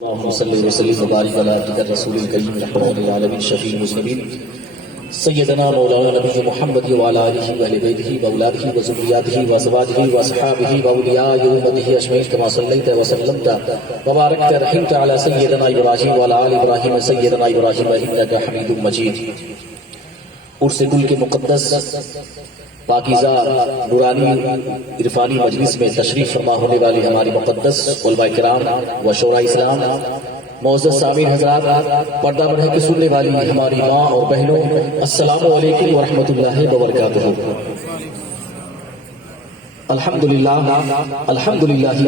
اللهم صل وسلم وبارك على عبدك الرسول الكريم رحمة للعالمين شفيع المذنبين سيدنا مولانا نبي محمد وعلى آله وأهل بيته وأولاده وذرياته وأزواجه وأصحابه وأولياء أمته أجمعين كما صليت وسلمت وباركت رحمت على سيدنا إبراهيم وعلى آل إبراهيم سيدنا إبراهيم إنك حميد مجيد. عرس گل کے مقدس پاکیزہ نورانی عرفانی مجلس میں تشریف فرما ہونے والی ہماری مقدس علماء کرام و شورا اسلام، معزز سامعین حضرات، پردہ بڑھ کے سننے والی ہماری ماں اور بہنوں، السلام علیکم ورحمۃ اللہ وبرکاتہ. الحمدللہ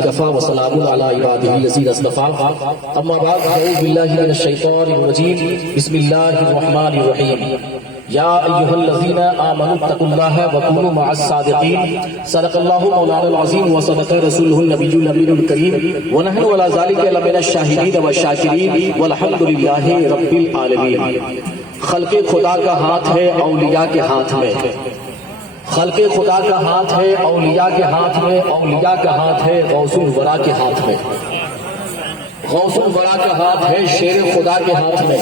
کفا وسلام علی عبادہ الذین اصطفیٰ. اما بعد، اعوذ باللہ من الشیطان الرجیم، بسم اللہ الرحمن الرحیم. یا ایہا الذین آمنوا اتقوا اللہ وکونوا مع الصادقین. صدق اللہ مولانا العظیم وصدق رسولہ النبی الامین الکریم ونحن علی ذلک لمن الشاہدین والشاکرین والحمد للہ رب العالمین. خلق خدا کا ہاتھ ہے اولیاء کے ہاتھ میں، خلق خدا کا ہاتھ ہے اولیاء کے ہاتھ میں، اولیاء کا ہاتھ ہے غوث الورا کے ہاتھ میں، غوث الورا کا ہاتھ ہے شیر خدا کے ہاتھ میں،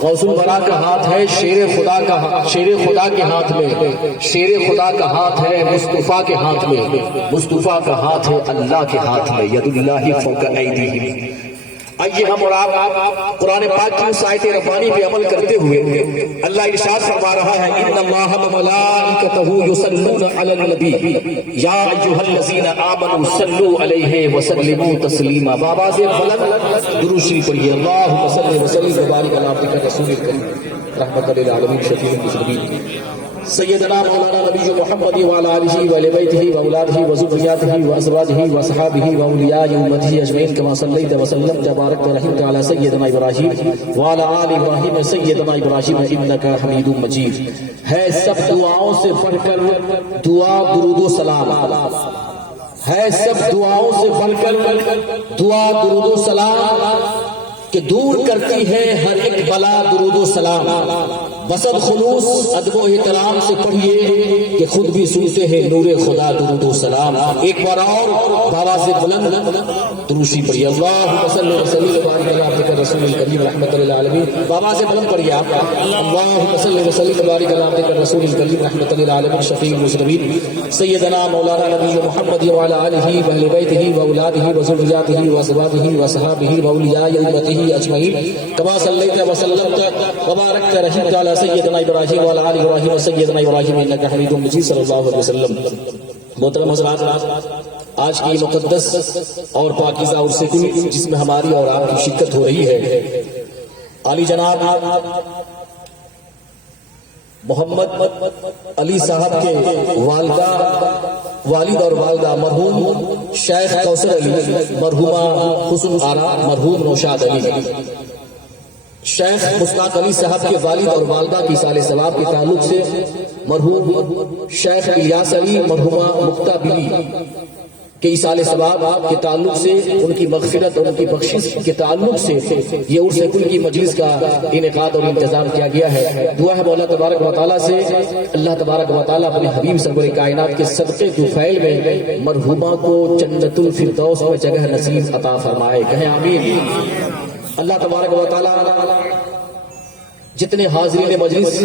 غوث الورا کا ہاتھ ہے شیر خدا کے ہاتھ میں، شیر خدا کا ہاتھ ہے مصطفیٰ کے ہاتھ میں، مصطفیٰ کا ہاتھ ہے اللہ کے ہاتھ میں. ید اللہ فوق ایدیہم. آئیے ہم اور آپ قرآن پاک کی اس آیت ربانی پہ عمل کرتے ہوئے اللہ ارشاد فرما رہا ہے ان اللہ وملائکتہ یصلون علی النبی یا ایھا الذین آمنوا صلوا علیہ وسلموا تسلیما. بابا سے بلند درود شریف پڑھیے. اللہم صل وسلم وبارک علی عبدک الرسول الکریم رحمۃ للعالمین شفیع المذنبین سیدنا مولانا نبی محمد وعلی آلہ وآل بیتہ واولادہ وذریاتہ وازواجہ واصحابہ واولیاء امتہ اجمعین کما صلیت وسلمت وبارکت ورحمت علی سیدنا ابراہیم وعلی آل ابراہیم سیدنا ابراہیم انک حمید مجید. ہے سب دعاؤں سے بڑھ کر دعا درود و سلام، ہے سب دعاؤں سے بڑھ کر دعا درود و سلام کہ دور کرتی ہے ہر ایک بلا. درود و سلام بسد خلوص ادب و احترام سے پڑھیے کہ خود بھی سنتے ہیں نور خدا. درود و سلام ایک بار اور بابا سے بلند دروشی پڑھیے. اللہم صل وسلم وبارک علی عبدک الرسول الکریم رحمۃ للعالمین. بابا سے بلند پڑھیے آپ. اللہم صل وسلم وبارک علی عبدک الرسول الکریم رحمۃ للعالمین شفیع المذنبین سیدنا مولانا نبی محمد وعلی آلہ وأہل بیتہ واولادہ وذریاتہ وازواجہ واصحابہ واولیاء امتہ اجمعین کما صلیت وسلمت وبارکت رحمت علی سیدنا ابراہیم وعلی آل ابراہیم سیدنا ابراہیم انک حمید مجید صلی اللہ علیہ وسلم. محترم حضرات، آج کی مقدس اور پاکیزہ عرس گل جس میں ہماری اور آپ کی شرکت ہو رہی ہے، علی جناب محمد علی صاحب کے والد اور والدہ مرحوم شیخ کوثر علی، مرحومہ حسن آرا، مرحوم نوشاد علی، شیخ مشتاق علی صاحب کے والد اور والدہ کی سال ثواب کے تعلق سے مرحوم شیخ الیاس علی، مرحومہ مختہ بلی کے ایصال ثواب کے تعلق سے ان کی مغفرت اور ان کی بخشش کے تعلق سے یہ عرس گل کی مجلس کا انعقاد اور انتظام کیا گیا ہے. دعا ہے مولا تبارک و تعالیٰ سے اللہ تبارک و تعالیٰ اپنے حبیب سرور کائنات کے صدقے طفیل میں مرحومہ کو جنت الفردوس میں جگہ نصیب عطا فرمائے. کہیں آمین. اللہ تبارک و تعالیٰ جتنے حاضرین مجلس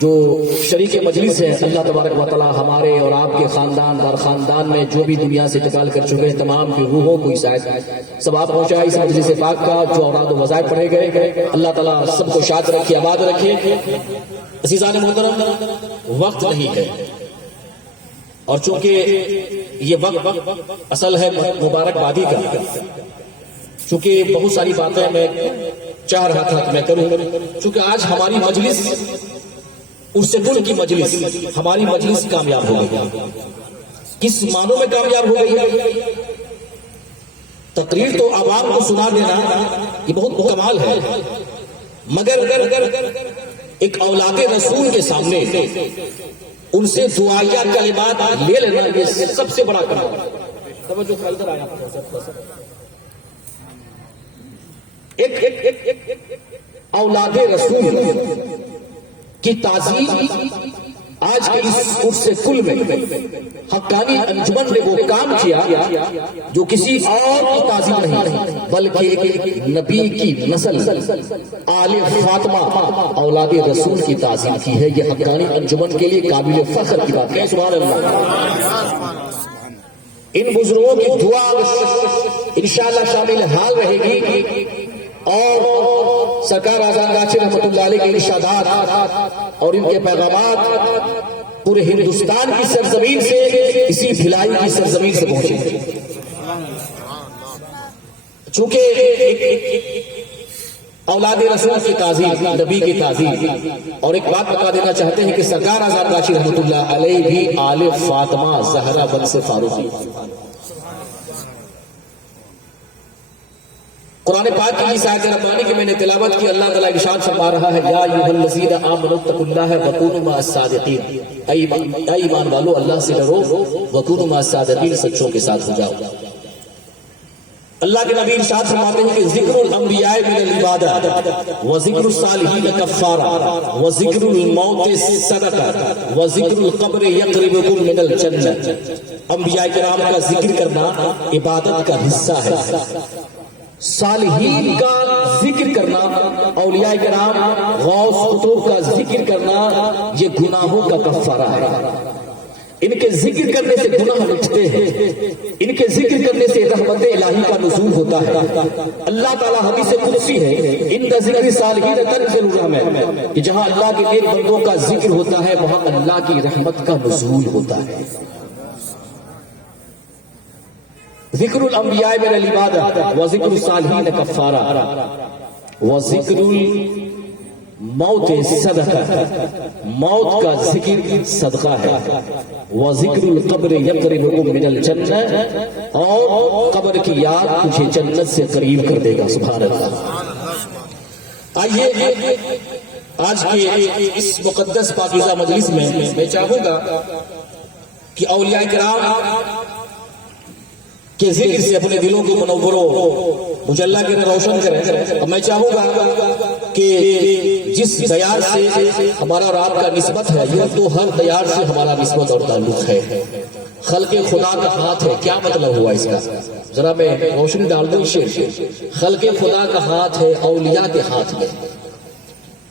جو شریک مجلس ہیں، اللہ تبارک و تعالیٰ ہمارے اور آپ کے خاندان دار خاندان میں جو بھی دنیا سے انتقال کر چکے ہیں تمام کی روحوں کو ثواب پہنچائے. اس مجلس پاک کا جو اوراد و وظائف پڑھے گئے اللہ تعالیٰ سب کو شاد رکھے، آباد رکھے. عزیزان محترم، وقت نہیں ہے اور چونکہ یہ وقت اصل ہے مبارک بادی کا، چونکہ بہت ساری باتیں میں چاہ رہا تھا کہ میں کروں، چونکہ آج ہماری مجلس عرس گل کی مجلس، ہماری مجلس کامیاب ہو گئی. کس معنوں میں کامیاب ہو گئی ہے؟ تقریر تو عوام کو سنا دینا یہ بہت کمال ہے، مگر ایک اولاد رسول کے سامنے ان سے دعائیہ کلمات لے لینا یہ سب سے بڑا کمال ہے. توجہ ادھر آیا. ایک اولاد رسول کی تعظیم آج کے اس عرص کل میں حقانی انجمن نے وہ کام کیا جو کسی اور کی تعظیم نہیں بلکہ ایک نبی کی نسل آل فاطمہ اولاد رسول کی تعظیم کی ہے. یہ حقانی انجمن کے لیے قابل فخر کی بات ہے. سبحان اللہ. ان بزرگوں کی دعا انشاءاللہ شامل حال رہے گی اور سرکار آذان گاچی رحمت اللہ علیہ کے ارشادات اور ان کے پیغامات پورے ہندوستان کی سرزمین سے اسی بھلائی کی سرزمین سے پہنچے. چونکہ اولاد رسول کی تعظیم، نبی کی تعظیم، اور ایک بات بتا دینا چاہتے ہیں کہ سرکار آذان گاچی رحمت اللہ علیہ بھی آل فاطمہ زہرا بن سے فاروق ہیں. قرآن پاک کی اس آیت ربانی کی میں نے تلاوت کی. اللہ تعالیٰ ارشاد فرما رہا ہے یا ایھا الذین آمنوا اتقوا اللہ وکونوا مع الصادقین. اے ایمان والو اللہ سے ڈرو، وکونوا مع الصادقین، سچوں کے ساتھ ہو جاؤ. اللہ کے نبی ارشاد فرماتے ہیں کہ ذکر الانبیاء من العبادہ وذکر الصالحین کفارہ وذکر الموت صدقہ وذکر القبر یقربکم من الجنہ. انبیاء کرام کا ذکر کرنا عبادت کا حصہ ہے. صالحین کا ذکر کرنا، اولیاء کرام غوث قطب کا ذکر کرنا، یہ گناہوں کا کفارہ ہے. ان کے ذکر کرنے سے گناہ مٹتے ہیں، ان کے ذکر کرنے سے رحمت الہی کا نزول ہوتا ہے. اللہ تعالیٰ حدیث قدسی ہے ان ذکر صالحین تنزل الرحمہ، کہ جہاں اللہ کے نیک بندوں کا ذکر ہوتا ہے وہاں اللہ کی رحمت کا نزول ہوتا ہے. ذکر الانبیاء من العبادہ وذکر الصالحین کفارہ وذکر الموت صدقہ، موت کا ذکر صدقہ ہے. وذکر القبر یقربکم من الجنہ، اور قبر کی یاد تجھے جنت سے قریب کر دے گا. سبحان اللہ. آئیے آج کے اس مقدس پاکیزہ مجلس میں چاہوں گا کہ اولیاء کرام کے ذکر سے اپنے دلوں کو منور و مجلہ کے روشن کریں. اور میں چاہوں گا کہ جس دیار سے ہمارا اور آپ کا نسبت ہے، یہ تو ہر دیار سے ہمارا نسبت اور تعلق ہے. خلق خدا کا ہاتھ ہے، کیا مطلب ہوا اس کا؟ ذرا میں روشنی ڈال دوں. شیر خلق خدا کا ہاتھ ہے اولیاء کے ہاتھ میں.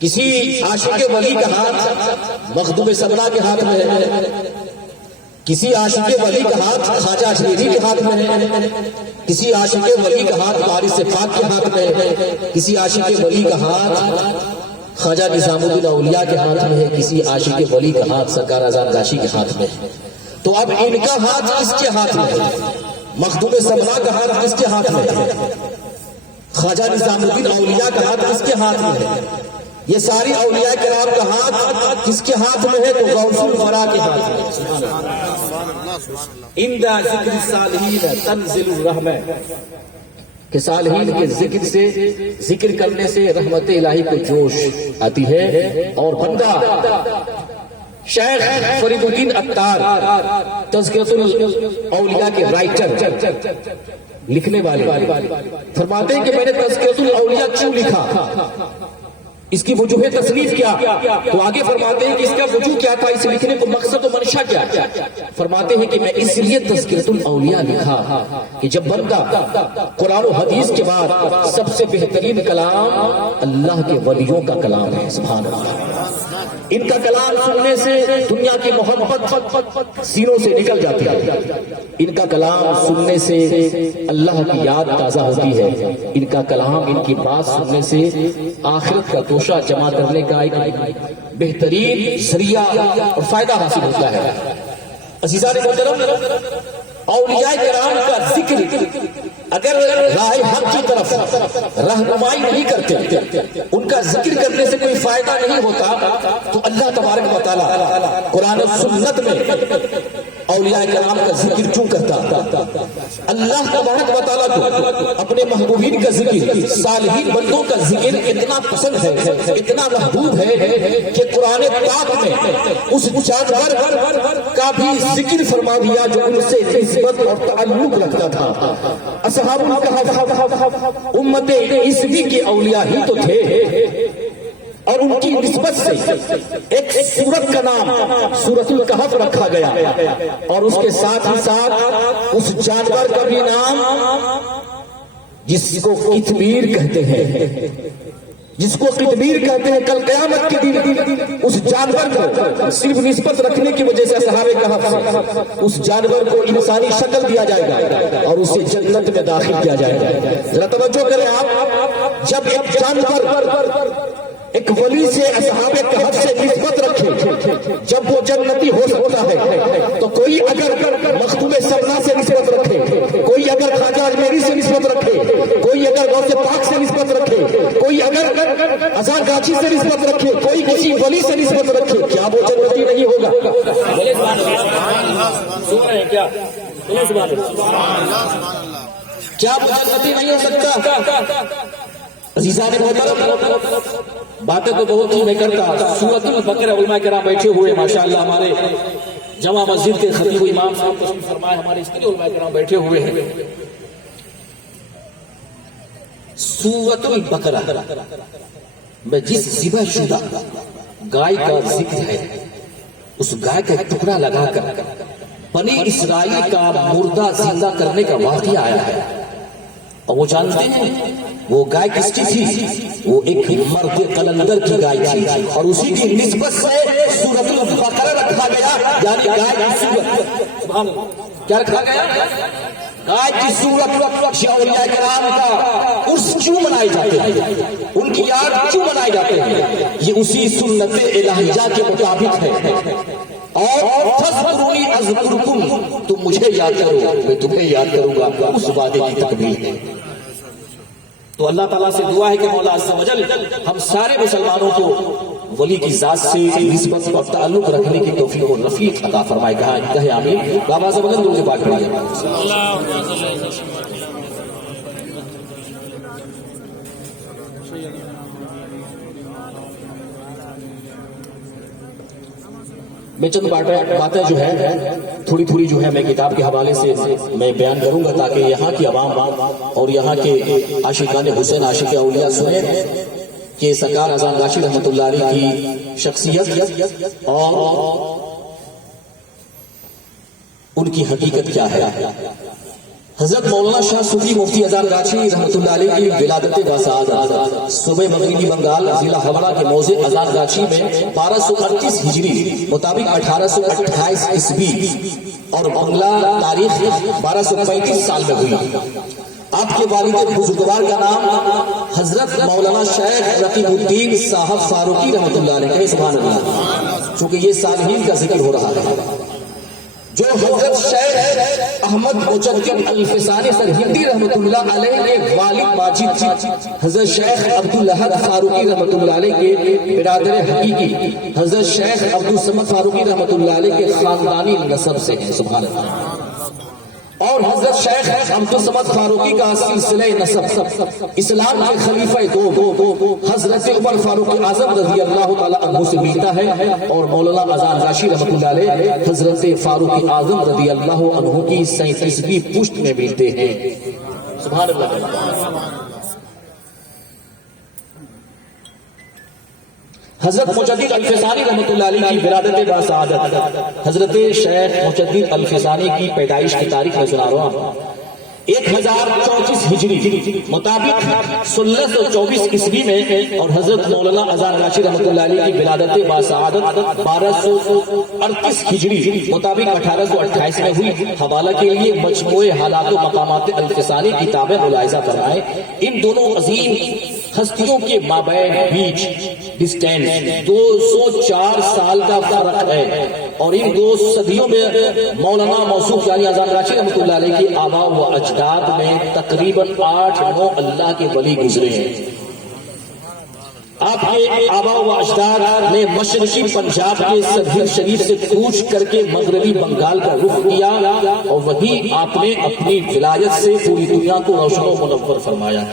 کسی عاشق ولی کا ہاتھ مخدوم صدرہ کے ہاتھ میں ہے، کسی عاشق ولی کا ہاتھ خواجہ اجمیری کے ہاتھ میں ہے، کسی عاشق ولی کا ہاتھ وارث پاک کے ہاتھ میں ہے، کسی عاشق ولی کا ہاتھ خواجہ نظام الدین اولیاء کے ہاتھ میں ہے، کسی عاشق ولی کا ہاتھ سرکار آذان گاشی کے ہاتھ میں ہے. تو اب ان کا ہاتھ کس کے ہاتھ میں ہے؟ مخدوم صدرہ کا ہاتھ کس کے ہاتھ میں ہے؟ خواجہ نظام الدین اولیاء کا ہاتھ کس کے ہاتھ میں ہے؟ یہ ساری اولیاء کرام کا ہاتھ کس کے ہاتھ میں ہے؟ تو غوث الورا کے ہاتھ میں. اندہ ذکر الصالحین تنزل الرحمہ، کہ صالحین کے ذکر سے، ذکر کرنے سے رحمت الہی کو جوش آتی ہے. اور بندہ شیخ فرید الدین عطار تذکرۃ الاولیاء کے رائٹر، لکھنے والے، فرماتے ہیں کہ میں نے تذکرۃ الاولیاء کیوں لکھا، اس کی وجوہ تصنیف کیا؟ تو آگے فرماتے ہیں کہ اس کا وجوہ کیا تھا، اس لکھنے کو مقصد و منشا کیا؟ فرماتے ہیں کہ میں اس لیے تذکرۃ الاولیاء لکھا کہ جب بندہ قرآن و حدیث کے بعد سب سے بہترین کلام اللہ کے ولیوں کا کلام ہے. سبحان اللہ. ان کا کلام سننے سے دنیا کی محبت سینوں سے نکل جاتی ہے. ان کا کلام سننے سے اللہ کی یاد تازہ ہوتی ہے. ان کا کلام، ان کی بات سننے سے آخرت کا توشہ جمع کرنے کا ایک بہترین ذریعہ اور فائدہ حاصل ہوتا ہے. عزیزان محترم، اولیاء کرام کا ذکر اگر راہ حق کی طرف رہنمائی نہیں کرتے، ان کا ذکر کرنے سے کوئی فائدہ نہیں ہوتا، تو اللہ تبارک و تعالیٰ قرآن و سنت میں اولیاء کرام کا ذکر کیوں کرتا؟ اللہ تبارک و تعالیٰ کو اپنے محبوبین کا ذکر، صالحین بندوں کا ذکر اتنا پسند ہے، اتنا محبوب ہے کہ قرآن پاک میں اس جانور کا بھی ذکر فرما دیا جو ان سے نسبت اور تعلق رکھتا تھا. اصحاب الکہف امت عیسوی کے اولیاء ہی تو تھے. اور ان کی نسبت سے ایک سورت کا نام سورۃ الکہف رکھا گیا، اور اس کے ساتھ ہی ساتھ اس جانور کا بھی نام جس کو قطمیر کہتے ہیں، جس کو قطمیر کہتے ہیں، کل قیامت کے دن اس جانور کو صرف نسبت رکھنے کی وجہ سے اصحاب کہف سے اس جانور کو انسانی شکل دیا جائے گا اور اسے جنت میں داخل کیا جائے گا۔ ذرا توجہ کریں آپ، جب ایک جانور ایک ولی سے اصحاب کہف سے نسبت رکھے، جب وہ جنتی ہو سکتا ہے، تو کوئی اگر مختوم سبنا سے نسبت رکھے، کوئی اگر خواجہ اجمیری سے نسبت رکھے، کوئی اگر غوث پاک سے نسبت رکھے، کوئی اگر اذان گاچھی سے نسبت رکھے، کوئی کسی ولی سے نسبت رکھے، کیا وہ جنتی نہیں ہوگا؟ کیا وہ جنتی نہیں ہو سکتا؟ عزیزان محترم، باتیں تو بہت ہی میں کرتا۔ سورۃ البقرہ علماء کرام بیٹھے ہوئے ماشاءاللہ، ہمارے جامع مسجد کے خطیب امام صاحب تشریف فرمائے، ہمارے اس کے لیے علماء کرام بیٹھے ہوئے ہیں۔ سورۃ البقرہ میں جس ذبح شدہ گائے کا ذکر ہے، اس گائے کا ٹکڑا لگا کر بنی اسرائیل کا مردہ زندہ کرنے کا واقعہ آیا ہے، اور وہ جانتے ہیں وہ گائے کس کی تھی؟ وہ ایک مرد قلندر کی گائے تھی، اور اسی کی نسبت سے سورۃ البقرہ رکھا گیا، یعنی گائے کی صورت کیا رکھا گیا؟ گائے کی صورت۔ اولیاء کرام کا عرس کیوں منائے جاتے ہیں، ان کی یاد کیوں منائے جاتے ہیں؟ یہ اسی سنت الہیہ کے مطابق ہے، اور فاذکرونی اذکرکم، تم مجھے یاد کرو میں تمہیں یاد کروں گا، اس وعدے کی تکمیل ہے۔ تو اللہ تعالیٰ سے دعا ہے کہ مولا عز و جل ہم سارے مسلمانوں کو ولی کی ذات سے نسبت اور تعلق رکھنے کی توفیق و رفیق عطا فرمائے۔ کہے آمین۔ بابا سے بلند درود پاک پڑھائیے۔ میں چند باتیں جو ہے تھوڑی تھوڑی جو ہے میں کتاب کے حوالے سے میں بیان کروں گا، تاکہ یہاں کی عوام اور یہاں کے عاشقان حسین، عاشق اولیاء سنیں کہ سرکار اذان غاشی رحمۃ اللہ علیہ کی شخصیت اور ان کی حقیقت کیا ہے۔ حضرت مولانا شاہ صوفی مفتی اذان غاشی رحمۃ اللہ علیہ کی ولادت باسعادت صوبہ مغربی بنگال ضلع ہبڑہ کے موضع اذان غاشی میں 1238 ہجری مطابق 1828 عیسوی اور بنگلہ تاریخ 1235 سال میں ہوئی۔ آپ کے والد بزرگوار کا نام حضرت مولانا شیخ رقیب الدین صاحب فاروقی رحمۃ اللہ علیہ، سبحان اللہ، چونکہ یہ صالحین کا ذکر ہو رہا ہے، جو حضرت شیخ احمد مجدد الفسانی سرہندی رحمۃ اللہ علیہ کے والد ماجد حضرت شیخ عبداللہ فاروقی رحمۃ اللہ علیہ کے برادر حقیقی حضرت شیخ عبدالصمد فاروقی رحمۃ اللہ علیہ کے خاندانی نسب سے ہیں، سبحان اللہ۔ اور حضرت شیخ عبدالصمد فاروقی کا سلسلہ نسب اسلام کے خلیفہ دو حضرت عمر فاروق اعظم رضی اللہ تعالیٰ عنہ سے ملتا ہے، اور مولانا اذان غاشی رحمۃ اللہ علیہ حضرت فاروق اعظم رضی اللہ عنہ کی 37ویں پشت میں ملتے ہیں، سبحان اللہ۔ حضرت مجدد الفسانی رحمۃ اللہ علیہ کی ولادت باسعادت، حضرت شیخ مجدد الفسانی کی پیدائش کی تاریخ میں سنا رہا ہوں 1034 ہجری مطابق 1624 عیسوی میں، اور حضرت مولانا اذان غاشی رحمۃ اللہ علیہ کی ولادت باسعادت 1238 ہجری مطابق 1828 میں ہوئی۔ حوالہ کے لیے مجموعے حالات و مقامات الفسانی کتابیں ملاحظہ فرمائیں۔ ان دونوں عظیم ہستیوں کے مابین بیچ ڈسٹینس 204 سال کا فرق ہے، اور ان 2 صدیوں میں مولانا موصوف یعنی اذان غاشی رحمۃ اللہ علیہ کے آباء و اجداد میں تقریباً 8-9 اللہ کے ولی گزرے ہیں۔ آپ کے آباء و اجداد نے مشرقی پنجاب کے سرحد شریف سے کوچ کر کے مغربی بنگال کا رخ کیا، اور وہیں آپ نے اپنی ولایت سے پوری دنیا کو روشن و منور فرمایا۔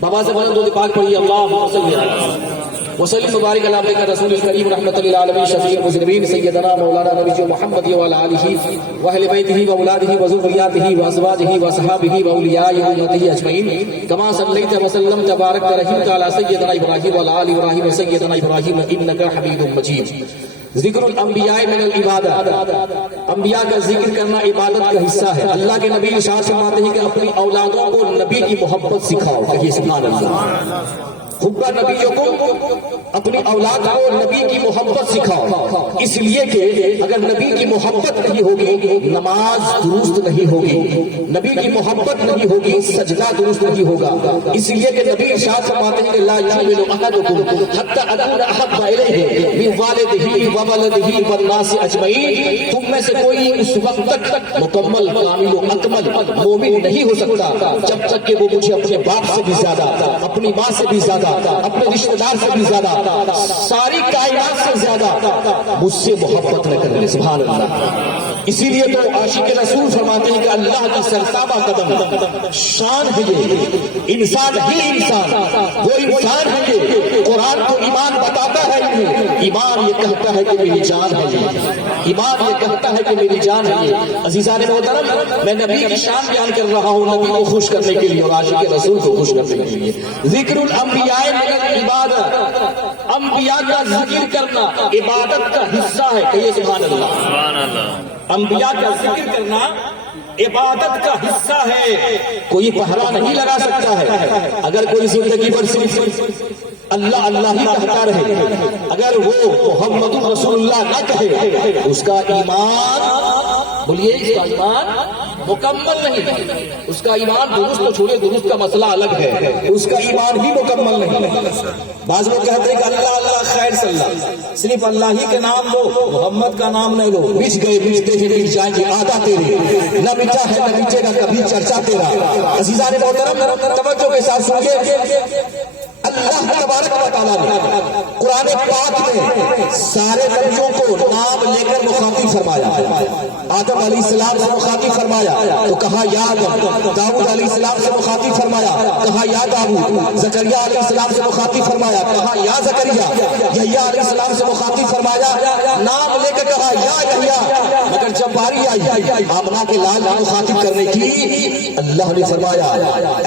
بابا سے بلند درود پاک پڑھیے، اللہم صلی علی وسلم مبارک علی عبدک رسول الکریم رحمۃ للعالمین شفیع المذنبین سیدنا مولانا نبی محمد وعلی آلہ واہل بیتہ واولادہ وذریاتہ وازواجہ واصحابہ واولیاء امتہ اجمعین کما صلیت وسلمت وبارکت رحمت علی سیدنا ابراہیم وعلی آل ابراہیم سیدنا ابراہیم انک حمید مجید۔ ذکر الانبیاء من العبادت، انبیاء کا ذکر کرنا عبادت کا حصہ ہے۔ اللہ کے نبی ارشاد فرماتے ہیں کہ اپنی اولادوں کو نبی کی محبت سکھاؤ، کہیے سبحان اللہ۔ حب نبیکم، اپنی اولاد کو نبی کی محبت سکھاؤ، اس لیے کہ اگر نبی کی محبت نہیں ہوگی نماز درست نہیں ہوگی، نبی کی محبت نہیں ہوگی سجدہ درست نہیں ہوگا۔ اس لیے کہ نبی ارشاد فرماتے ہیں کہ لا یؤمن احدکم حتی اکون احب الیہ من والدہ وولدہ والناس اجمعین، تم میں سے کوئی اس وقت تک مکمل کامل و اکمل مومن نہیں ہو سکتا جب تک کہ وہ مجھے اپنے باپ سے بھی زیادہ، اپنی ماں سے بھی زیادہ، اپنے رشتہ دار سے بھی زیادہ، ساری کائنات سے زیادہ مجھ سے محبت نہ کرے، سبحان اللہ۔ اسی لیے تو عاشق رسول فرماتے ہیں کہ اللہ کی سرتابہ قدم شان ہے یہ، انسان ہی انسان، وہ انسان ہے یہ، قرآن کو ایمان بتاتا ہے یہ، ایمان یہ کہتا ہے کہ میری جان ہے یہ، ایمان یہ کہتا ہے کہ میری جان ہے یہ۔ عزیزان محترم، میں نبی کی شان بیان کر رہا ہوں نبی کو خوش کرنے کے لیے اور عاشق رسول کو خوش کرنے کے لیے۔ ذکر الانبیاء من العبادت، انبیاء کا ذکر کرنا عبادت کا حصہ ہے، کہیے سبحان اللہ۔ انبیاء کا ذکر کرنا عبادت کا حصہ ہے، کوئی پہرا نہیں لگا سکتا ہے۔ اگر کوئی زندگی پر صرف اللہ اللہ ہی کہتا رہے، اگر وہ محمد رسول اللہ نہ کہے، اس کا ایمان، بولیے اس کا ایمان مکمل نہیں، اس کا ایمان درست تو چھوڑے، درست کا مسئلہ الگ ہے، اس کا ایمان ہی مکمل نہیں۔ بعض لوگ کہتے ہیں کہ اللہ اللہ خیر صلی اللہ، صرف اللہ ہی کے نام لو، محمد کا نام نہیں لو، مچ گئے مچتے ہیں مٹ جائیں گے آدھا تیرے، نہ مٹا ہے نہ مٹے گا کبھی چرچا تیرا۔ عزیزان محترم توجہ کے ساتھ سنیے، اللہ تبارک و تعالیٰ نے قرآن پاک میں سارے نبیوں کو نام لے کر مخاطب فرمایا۔ آدم علیہ السلام سے مخاطب فرمایا تو کہا یا آدم، داؤد علیہ السلام سے مخاطب فرمایا کہا یا داؤد، زکریا علیہ السلام سے مخاطب فرمایا کہا یا زکریا، یحییٰ علیہ السلام سے مخاطب فرمایا، نام لے کر کہا یا یحییٰ۔ مگر جب باری آئی آمنہ کے لال کو مخاطب کرنے کی، اللہ نے فرمایا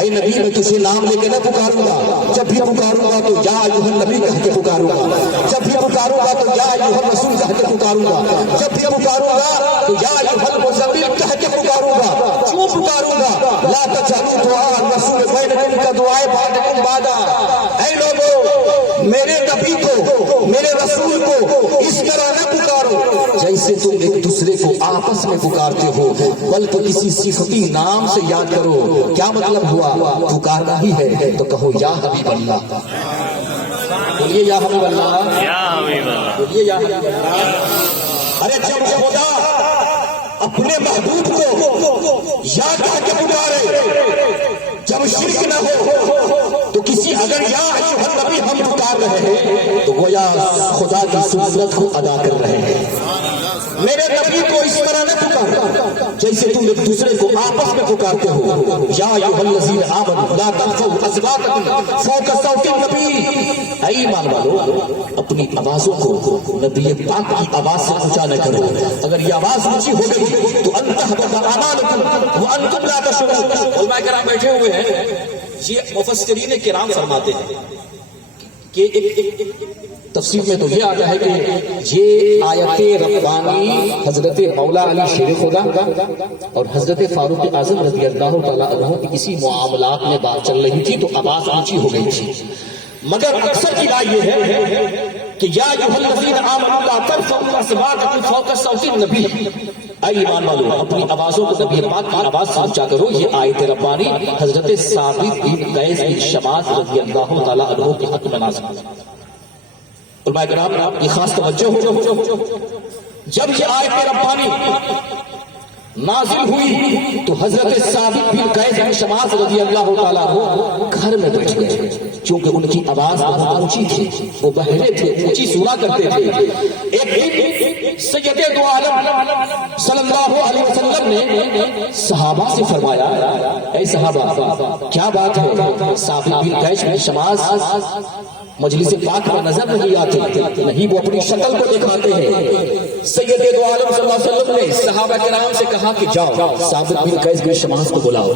اے نبی میں تجھے نام لے کے نہ پکاروں گا، جب بھی پکاروں گا تو یا ایھا النبی کہہ کے پکاروں گا، جب بھی پکاروں گا تو یا ایھا الرسول کہہ کے پکاروں گا، جب بھی پکاروں گا تو یا ایھا المزمل کہہ کے پکاروں گا۔ کیوں پکاروں گا؟ لا تجعلوا دعاء الرسول بینکم کدعاء بعضکم بعضا، اے لوگوں میرے نبی کو، میرے رسول کو اس طرح نہ پکارو جیسے تم ایک دوسرے کو آپس میں پکارتے ہو، بلکہ کسی صفتی نام سے یاد کرو۔ کیا مطلب ہوا؟ پکارنا ہی ہے تو کہو یا حبیب اللہ، بولیے یا حبیب اللہ، بولیے یا حبیب اللہ۔ ارے جب خدا اپنے محبوب کو یا کہہ کے پکارے، جب شرک نہ ہو تو کسی اگر یا ایھا النبی ہم پکار رہے ہیں تو گویا خدا کی سنت کو ادا کر رہے ہیں۔ میرے نبی کو اس طرح نہ پکار جیسے تم ایک دوسرے کو آپس میں پکارتے ہو۔ یا ایھا الذین آمنوا لا ترفعوا اصواتکم فوق صوت النبی، اے ایمان والو اپنی آوازوں کو نبی پاک کی آواز سے اونچا نہ کرو، اگر یہ آواز اونچی ہو گئی تو ان تحبط اعمالکم وانتم لا تشعرون۔ علماء کرام بیٹھے ہوئے ہیں، یہ مفسرین کرام فرماتے ہیں کہ تفسیر میں تو یہ آتا ہے کہ یہ آیت ربانی حضرت مولا علی شیر خدا اور حضرت فاروق اعظم رضی اللہ تعالیٰ عنہ کی کسی معاملات میں بات چل رہی تھی تو آواز اونچی ہو گئی تھی، مگر اکثر کی رائے یہ ہے کہ یا ایھا الذین آمنوا لا ترفعوا اصواتکم فوق صوت النبی، اے ایمان والو اپنی آوازوں کو نبی پاک کی آواز سے اونچا کرو۔ یہ آیت ربانی حضرت ثابت بن قیس بن شماس رضی اللہ تعالیٰ عنہ کے حق میں نازل ہوئی۔ علماء کرام یہ خاص توجہ ہو، جب یہ آیت ربانی نازل ہوئی تو حضرت ثابت بن قیس بن شماس رضی اللہ تعالیٰ عنہ گھر میں بیٹھ گئے، چونکہ ان کی آواز بہت اونچی تھی، وہ بہرے تھے، اونچی سنا کرتے تھے۔ ایک دن سید دو عالم صلی اللہ علیہ وسلم نے صحابہ سے فرمایا اے صحابہ کیا بات ہے؟ ثابت بن قیس بن شماس مجلس پاک میں نظر نہیں آتے، نہیں وہ اپنی شکل کو دکھاتے ہیں۔ سید دو عالم صلی اللہ علیہ وسلم نے صحابہ کرام سے کہا کہ جاؤ ثابت بن قیس بن شماس کو بلاؤ۔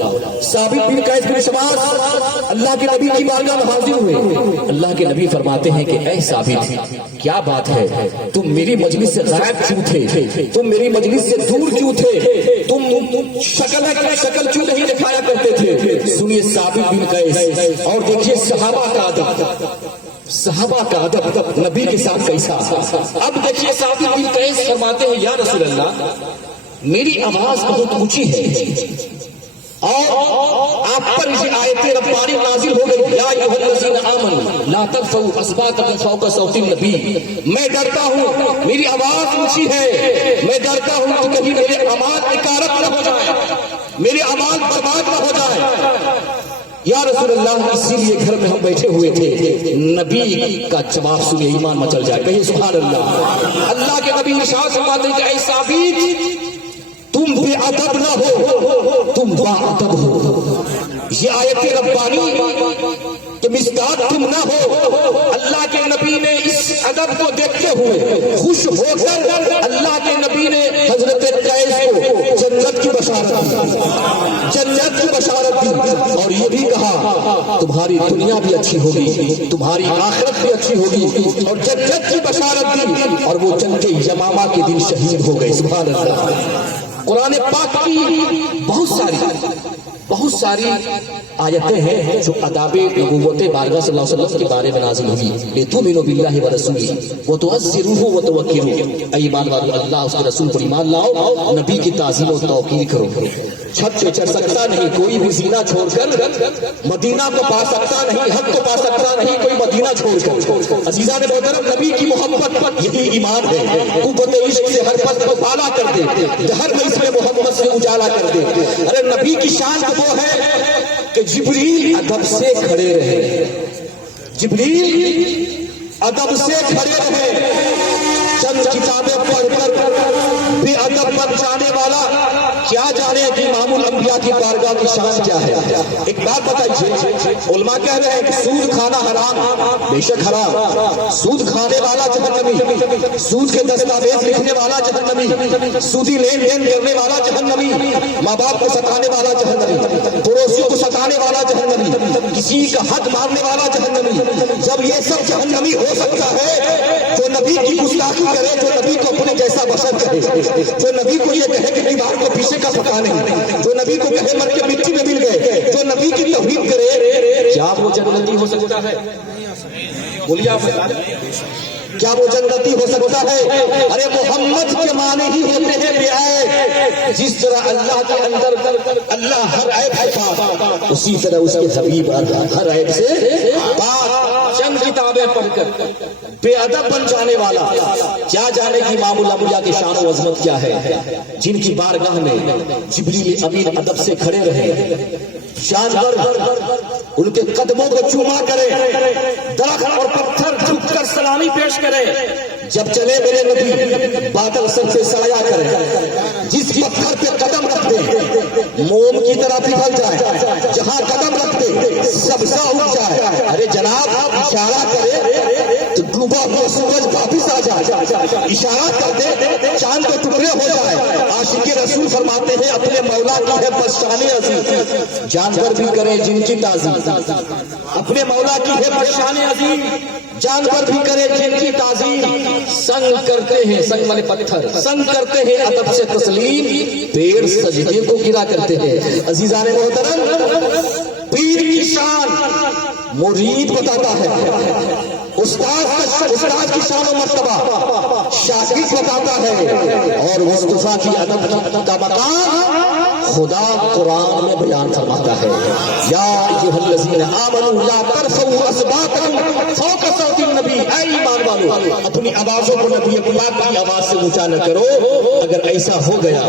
ثابت بن قیس بن شماس اللہ کے نبی کی بارگاہ میں حاضر ہوئے۔ اللہ کے نبی فرماتے ہیں کہ اے ثابت، کیا بات ہے، تم میری مجلس سے غائب کیوں تھے؟ تم میری مجلس سے دور کیوں تھے؟ تم شکل کیوں نہیں دکھایا کرتے تھے؟ سنیے ثابت بن قیس اور دیکھیے صحابہ کا ادب، صحابہ کا ادب نبی کے ساتھ کیسا۔ اب دیکھیے ثابت بن قیس فرماتے ہیں یا رسول اللہ میری آواز بہت اونچی ہے اور آپ پر یہ آیت ربانی نازل ہو گئی، یا ایھا الذین آمنوا لا ترفعوا اصواتکم فوق صوت النبی۔ میں ڈرتا ہوں، میری آواز اونچی ہے، میں ڈرتا ہوں کہ کہیں میرے اعمال اکارت نہ ہو جائے، میرے اعمال برباد نہ ہو جائے۔ یا رسول اللہ اسی لیے گھر میں ہم بیٹھے ہوئے تھے، نبی کا جواب سنیے ایمان مچل جائے، کہیے سبحان اللہ۔ اللہ کے نبی ارشاد فرماتے ہیں کہ اے ثابت تم بے ادب نہ ہو، تم با ادب ہو۔ یہ آیت ربانی کہ مصداق تم نہ ہو۔ اللہ کے نبی نے اس ادب کو دیکھتے ہوئے خوش ہو کر اللہ کے نبی نے حضرت قیس کو جنت کی بشارت دی، جنت کی بشارت دی، اور یہ بھی کہا تمہاری دنیا بھی اچھی ہوگی، تمہاری آخرت بھی اچھی ہوگی، اور جنت کی بشارت دی، اور وہ جنگ یمامہ کے دن شہید ہو گئے۔ سبحان اللہ۔ قرآن پاک کی بہت ساری آیتیں ہیں جو آداب نبوت بارگاہ صلی اللہ علیہ وسلم کے بارے میں نازل ہوئی۔ لِتُؤْمِنُوا بِاللَّهِ وَرَسُولِهِ وَتُعَزِّرُوهُ وَتُوَقِّرُوهُ۔ اے ایمان والو اللہ اس کے رسول پر ایمان لاؤ، نبی کی تعظیم و توقیر کرو۔ چھت پہ چڑھ سکتا نہیں کوئی بھی زینہ چھوڑ کر مدینہ کو پا سکتا نہیں، حق کو پا سکتا نہیں کوئی مدینہ چھوڑ کر۔ عزیزان محترم نبی کی محبت یہی ایمان ہے، قوت عشق سے ہر پست کو بالا کر دے، ہر میں محمد سے اجالا کر دے۔ ارے نبی کی شان تو وہ ہے کہ جبریل ادب سے کھڑے رہے، جبریل ادب سے کھڑے رہے، چند کتابیں پڑھ کر بے ادب بن جانے والا کیا جانے کہ امام الانبیاء کی بارگاہ کی شان کیا ہے۔ ایک بات بتائیے، علماء کہہ رہے ہیں کہ سود کھانا حرام، بے شک حرام، سود کھانے والا جہنمی، سود کے دستاویز لکھنے والا جہنمی، سودی لین دین کرنے والا جہنمی، ماں باپ کو ستانے والا جہنمی، پڑوسیوں کو ستانے والا جہنمی، کسی کا حق مارنے والا جہنمی۔ جب یہ سب جہنمی ہو سکتا ہے، جو نبی کی گستاخی کرے، جو نبی کو اپنے جیسا بشر کہے، جو نبی کو یہ کہے کہ دیوار کو پیچھے کا پتا نہیں، جو نبی کو کہے مر کے مٹی میں مل گئے، جو نبی کی توحید کرے، کیا وہ جنتی ہو سکتا ہے؟ بولیے آپ، کیا وہ جنتی ہو سکتا ہے؟ ارے محمد کے معنی ہی ہوتے ہیں بے عیب۔ جس طرح اللہ کے اندر اللہ ہر عیب سے پاک، اسی طرح اس کے حبیب ہر عیب سے پاک۔ چند کتابیں پڑھ کر بے ادب بن جانے والا کیا جانے کہ امام الانبیاء کی شان و عظمت کیا ہے، جن کی بارگاہ میں جبریل امین ادب سے کھڑے رہے، جانور ان کے قدموں کو چوما کرے، درخت اور پتھر جھک کر سلامی پیش کرے، جب چلے میرے نبی بادل سر سے سایہ کرے، جس پتھر پہ قدم رکھ دے موم کی طرح پگھل جائے، جہاں قدم رکھ دے سبزہ اگ جائے۔ ارے جناب اشارہ کرے تو ڈوبا ہوا سورج واپس آ جائے، اشارہ کر دے چاند کے ٹکڑے ہو جائے۔ عاشق رسول فرماتے ہیں اپنے مولا کی ہے بس شان عظیم، جانور بھی کرے جن کی تعظیم، اپنے مولا کی ہے بس شان عظیم، جانور بھی کرے جن کی تعظیم۔ سنگ کرتے ہیں، سنگ مانے پتھر، سنگ کرتے ہیں ادب سے تسلیم، پیڑ سجدے کو گرا کرتے ہیں۔ عزیزان محترم پیر کی شان مرید بتاتا ہے، استاد کی شان و مرتبہ شاگرد بتاتا ہے، اور مصطفیٰ کی ادب کا مقام خدا قرآن میں بیان فرماتا ہے۔ یا ایھا الذین آمنوا لا ترفعوا اصواتکم فوق صوت النبی۔ اے ایمان والو اپنی آوازوں کو نبی پاک کی آواز سے اونچا نہ کرو۔ اگر ایسا ہو گیا،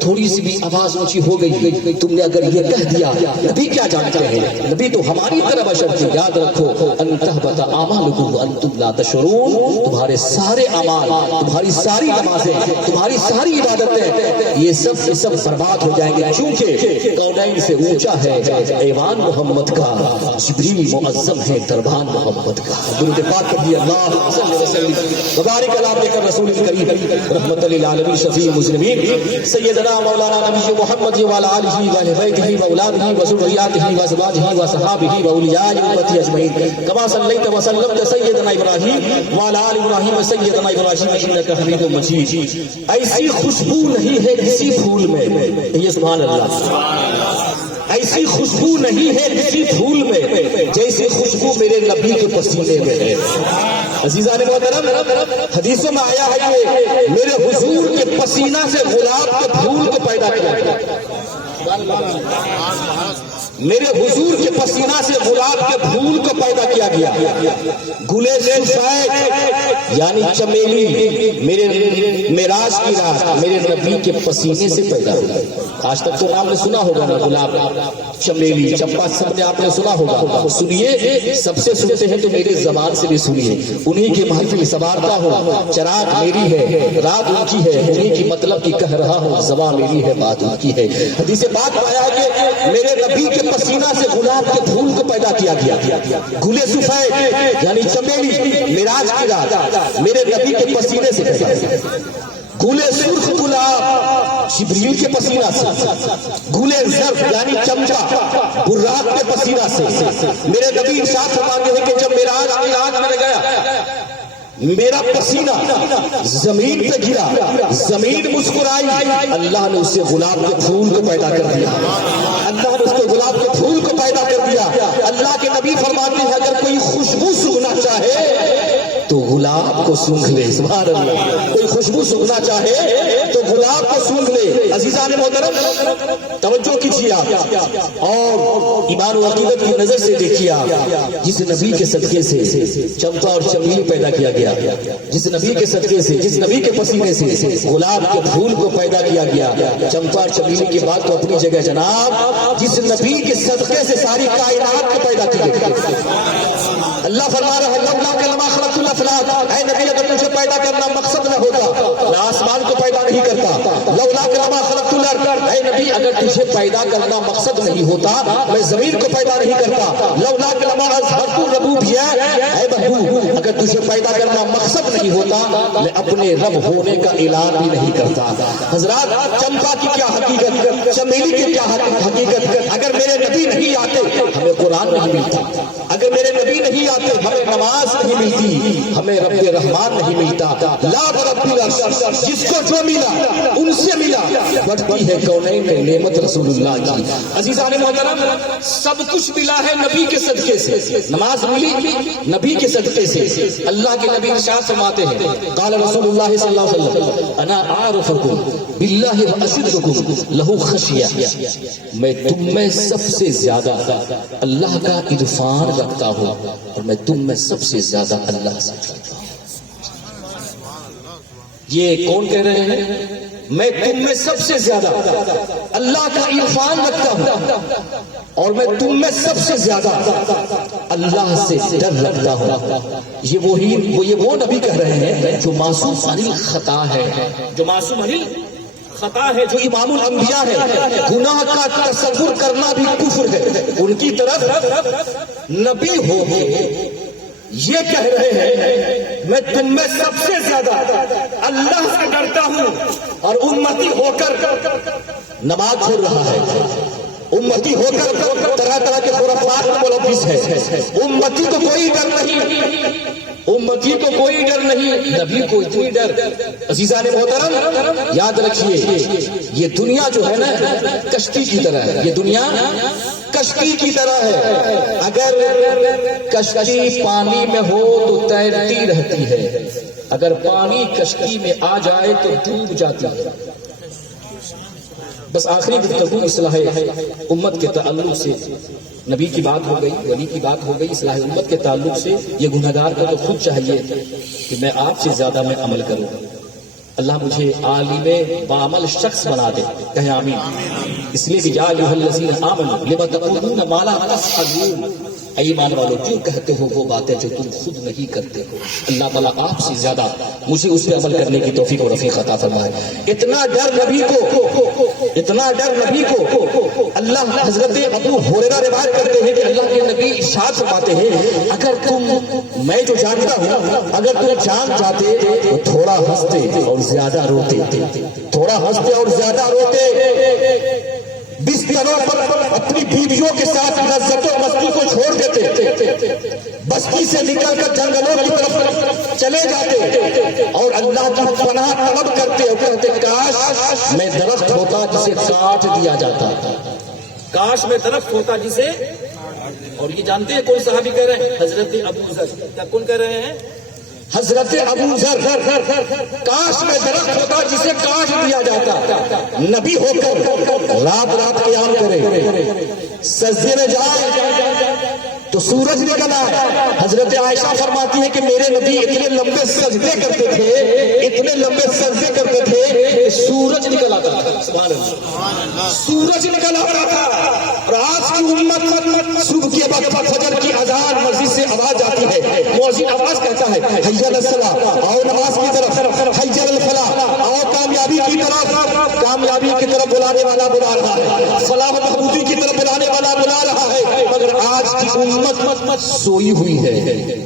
تھوڑی سی بھی آواز اونچی ہو گئی، تم نے اگر یہ کہہ دیا، نبی کیا جانتے ہیں، نبی تو ہماری طرح بشر تھے۔ یاد رکھو ان تحبط اعمالکم وانتم لا تشعرون، تمہارے سارے اعمال، تمہاری ساری نمازیں، تمہاری ساری عبادتیں، یہ سب برباد ہو جائے جائیں گے چونکہ کونین سے اونچا ہے ایوان محمد کا، جبریل معظم ہے دربان محمد کا۔ درود پاک پڑھیے اللہم صلی وسلم وبارک علی عبدک الرسول الکریم رحمۃ للعالمین شفیع المذنبین سیدنا مولانا نبی محمد وعلی آلہ وآلہ بیتہ واولادہ وذریاتہ وازواجہ وصحابہ واولیاء امتہ اجمعین کما صلیت وسلمت سیدنا ابراہیم وعلی آل ابراہیم سیدنا ابراہیم انک حمید مجید۔ ایسی خوشبو نہیں ہے کسی پھول میں، یہ سبحان اللہ، ایسی خوشبو نہیں ہے کسی پھول میں جیسی خوشبو میرے نبی کے پسینے میں ہے۔ عزیزان محترم، حدیثوں میں آیا ہے کہ میرے حضور کے پسینہ سے گلاب کے پھول کو پیدا کیا، میرے حضور کے پسینہ سے گلاب کے پھول کو پیدا کیا گیا۔ گلے سفید یعنی چمیلی میرے معراج کی رات میرے نبی کے پسینے سے پیدا ہوئی۔ آج تک تو آپ نے سنا ہوگا نا، گلاب، چمیلی، چمپا، سب نے آپ نے سنا ہوگا۔ سنیے، سب سے سنتے ہیں تو میرے زبان سے بھی سنیے، انہی کی محفل سنوارتا ہوں، چراغ میری ہے، رات ان کی ہے، انہی کی مطلب کی کہہ رہا ہوں، زبان میری ہے، بات ان کی ہے۔ حدیث پاک میں آیا کہ میرے نبی کے پسینہ سے گلاب کے پھول کو پیدا کیا گیا۔ گلے سفید یعنی چمیلی معراج کی رات میرے نبی کے پسینے سے پیدا کیا۔ گلے سرخ گلاب جبریل کے پسینہ سے، گلے زرف یعنی چمچا براق کے پسینہ سے۔ میرے نبی ارشاد فرماتے ہیں کہ جب معراج کی رات میں گیا میرا پسینہ زمین پہ گرا، زمین مسکرائی، اللہ نے اس سے گلاب کے پھول کو پیدا کر دیا، اللہ نے اس کو گلاب کے پھول کو پیدا کر دیا۔ اللہ کے نبی فرماتے ہیں اگر کوئی خوشبو سونگھنا چاہے تو گلاب کو سونگھ لے، سبحان اللہ، کوئی خوشبو سونگھنا چاہے تو گلاب کو سونگھ لے۔ عزیزان محترم توجہ کیجیے آپ، اور ایمان و عقیدت کی نظر سے دیکھیے آپ، جس نبی کے صدقے سے چمپا اور چمیلی پیدا کیا گیا، جس نبی کے صدقے سے، جس نبی کے پسینے سے گلاب کے پھول کو پیدا کیا گیا، چمپا اور چمیلی کی بات تو اپنی جگہ جناب، جس نبی کے صدقے سے ساری کائنات کو پیدا کیا گیا۔ اللہ فرما رہا ہے لولا کلمہ خلقت الافلاک، اے نبی اگر تجھے پیدا کرنا مقصد نہ ہوتا میں آسمان کو پیدا نہیں کرتا۔ لولا کلمہ خلقت الارض، اے نبی اگر تجھے پیدا کرنا مقصد نہیں ہوتا میں زمین کو پیدا نہیں کرتا۔ لولا کلمہ اظہرت الربوبیہ، اے محبوب اگر تجھے پیدا کرنا مقصد نہیں ہوتا میں اپنے رب ہونے کا اعلان بھی نہیں کرتا۔ حضرات، چمپا کی کیا حقیقت، چمیلی کی کیا حقیقت، اگر میرے نبی نہیں آتے ہمیں قرآن نہیں ملتا، اگر میرے نبی نہیں آتے ہمیں نماز نہیں ملتی، ہمیں رب رحمان نہیں ملتا۔ لا رب العرش، جس کو جو ملا ان سے ملا، بڑھتی ہے کونین میں نعمت رسول اللہ کی۔ عزیزان محترم، سب کچھ ملا ہے نبی کے صدقے سے، نماز ملی نبی کے صدقے سے۔ اللہ کے نبی ارشاد فرماتے ہیں قال رسول اللہ صلی اللہ علیہ وسلم انا اعرفکم باللہ واشدکم لہ خشیہ، میں تم میں سب سے زیادہ اللہ کا عرفان رکھتا ہوں اور میں تم میں سب سے زیادہ اللہ سے ڈرتا ہوں۔ یہ کون کہہ رہے ہیں؟ میں تم میں سب سے زیادہ اللہ کا عرفان رکھتا ہوں اور میں تم میں سب سے زیادہ اللہ سے ڈر رکھتا ہوں۔ یہ وہ نبی کہہ رہے ہیں جو معصوم عن الخطا ہے، جو معصوم عن خطا ہے، جو امام الانبیاء ہے، گناہ کا تصور کرنا بھی کفر ہے، ان کی طرف نبی ہو یہ کہہ رہے ہیں میں تم میں سب سے زیادہ اللہ سے ڈرتا ہوں اور امتی ہو کر نماز پڑھ رہا ہے، امتی ہو کر طرح طرح کے خرافات میں ملوث ہے، امتی کو کوئی ڈر نہیں، امتی کو کوئی ڈر نہیں، نبی کو اتنی ڈر۔ عزیزان محترم یاد رکھیے یہ دنیا جو ہے نا کشتی کی طرح ہے، یہ دنیا کشتی کی طرح ہے، اگر کشتی پانی میں ہو تو تیرتی رہتی ہے، اگر پانی کشتی میں آ جائے تو ڈوب جاتی ہے۔ بس آخری گفتگو اصلاح امت کے تعلق سے، نبی کی بات ہو گئی، ولی کی بات ہو گئی، اصلاح امت کے تعلق سے یہ گنہگار کو تو خود چاہیے کہ میں آپ سے زیادہ میں عمل کروں، اللہ مجھے عالم بعمل شخص بنا دے، کہیں آمین۔ اس لیے کہ یا ایھا الذین آمنوا لم تقولون ما لا تفعلون، اے ایمان والو کیوں کہتے ہو وہ باتیں جو تم خود نہیں کرتے ہو۔ اللہ تعالیٰ آپ سے زیادہ مجھے اس پہ عمل کرنے کی توفیق و رفیق عطا فرمائے۔ اتنا ڈر نبی کو اتنا ڈر نبی کو اللہ حضرت ابو ہریرہ روایت کرتے ہیں کہ اللہ کے نبی ارشاد فرماتے ہیں اگر میں جو جانتا ہوں اگر تم جان جاتے تو تھوڑا ہنستے اور زیادہ روتے، تھوڑا ہنستے اور زیادہ روتے، بستروں پر اپنی بیویوں کے ساتھ لذت و مستی کو چھوڑ دیتے، بستی سے نکل کر جنگلوں کی طرف چلے جاتے اور اللہ کی پناہ طلب کرتے اور کہتے کاش میں درخت ہوتا جسے کاٹ دیا جاتا، کاش میں درخت ہوتا جسے، اور یہ جانتے ہیں کون صحابی کہہ رہے ہیں؟ حضرت ابو ذر۔ کیا کون کہہ رہے ہیں؟ حضرت ابو ذر، کاش میں درخت ہوتا جسے کاٹ دیا جاتا، نبی ہو کر رات رات قیام کرے، سجدے میں جائے تو سورج نکل آئے۔ حضرت عائشہ فرماتی ہے کہ میرے نبی اتنے لمبے سجدے کرتے تھے، اتنے لمبے سجدے کرتے تھے کہ سورج نکل آتا تھا، سبحان اللہ، سورج نکل آتا تھا۔ اور آج کی امت صبح کے وقت فجر کی اذان مسجد سے آواز آتی ہے، مؤذن آواز کہتا ہے حی علی الصلاۃ، آؤ نماز کی طرف، حی علی الفلاح، آؤ کامیابی کی طرف، کامیابی کی طرف بلانے والا بلا رہا ہے، فلاح و بہبودی کی طرف بلانے والا بلا رہا ہے، مگر آج کی امت سوئی ہوئی ہے۔